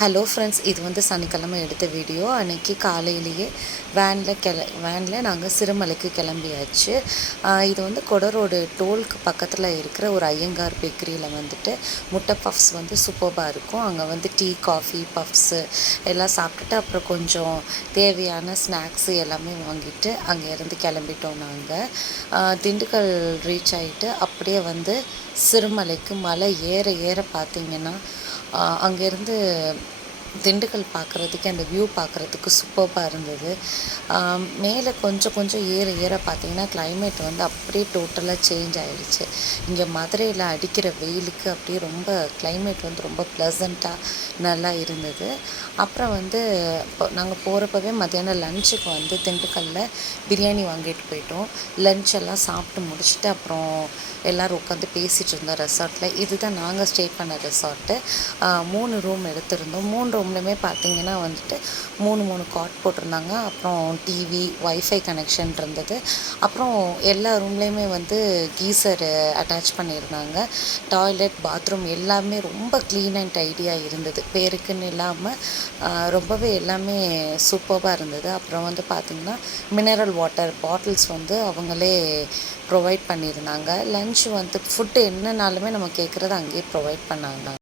Hello friends, இது வந்து சனிக்கிழமை எடுத்த வீடியோ. அன்றைக்கி காலையிலேயே வேனில் நாங்கள் சிறுமலைக்கு கிளம்பியாச்சு. இது வந்து கொடரோடு டோலுக்கு பக்கத்தில் இருக்கிற ஒரு ஐயங்கார் பேக்கரியில் வந்துட்டு முட்டை பஃப்ஸ் வந்து சூப்பராக இருக்கும். அங்கே வந்து டீ, காஃபி, பஃப்ஸு எல்லாம் சாப்பிட்டுட்டு அப்புறம் கொஞ்சம் தேவையான ஸ்நாக்ஸு எல்லாமே வாங்கிட்டு அங்கேருந்து கிளம்பிட்டோம். நாங்கள் திண்டுக்கல் ரீச் ஆகிட்டு அப்படியே வந்து சிறுமலைக்கு மலை ஏற ஏற பார்த்திங்கன்னா அங்கேருந்து திண்டுக்கல் பார்க்குறதுக்கு அந்த வியூ பார்க்குறதுக்கு சூப்பராக இருந்தது. மேலே கொஞ்சம் கொஞ்சம் ஏற ஏற பார்த்திங்கன்னா கிளைமேட் வந்து அப்படியே டோட்டலாக சேஞ்ச் ஆகிடுச்சு. இங்கே மதுரையில் அடிக்கிற வெயிலுக்கு அப்படியே ரொம்ப கிளைமேட் வந்து ரொம்ப ப்ளசண்ட்டாக நல்லா இருந்தது. அப்புறம் வந்து நாங்கள் போகிறப்பவே மத்தியானம் லஞ்சுக்கு வந்து திண்டுக்கல்லில் பிரியாணி வாங்கிட்டு போயிட்டோம். லஞ்ச் எல்லாம் சாப்பிட்டு முடிச்சுட்டு அப்புறம் எல்லோரும் உட்காந்து பேசிகிட்டு இருந்தோம் ரெசார்ட்டில். இதுதான் நாங்கள் ஸ்டே பண்ண ரெசார்ட்டு. 3 ரூம் எடுத்திருந்தோம். 3 ரூம்லையுமே பார்த்திங்கன்னா வந்துட்டு 3 காட் போட்டிருந்தாங்க. அப்புறம் டிவி, வைஃபை கனெக்ஷன் இருந்தது. அப்புறம் எல்லா ரூம்லேயுமே வந்து கீசர் அட்டாச் பண்ணியிருந்தாங்க. டாய்லெட், பாத்ரூம் எல்லாமே ரொம்ப க்ளீன் அண்ட் டைடியாக இருந்தது. பேருக்குன்னு இல்லாமல் ரொம்பவே எல்லாமே சூப்பராக இருந்தது. அப்புறம் வந்து பார்த்திங்கன்னா மினரல் வாட்டர் பாட்டில்ஸ் வந்து அவங்களே ப்ரொவைட் பண்ணியிருந்தாங்க. லன்ச் வந்து ஃபுட்டு என்னன்னாலுமே நம்ம கேட்குறது அங்கேயே ப்ரொவைட் பண்ணாங்க.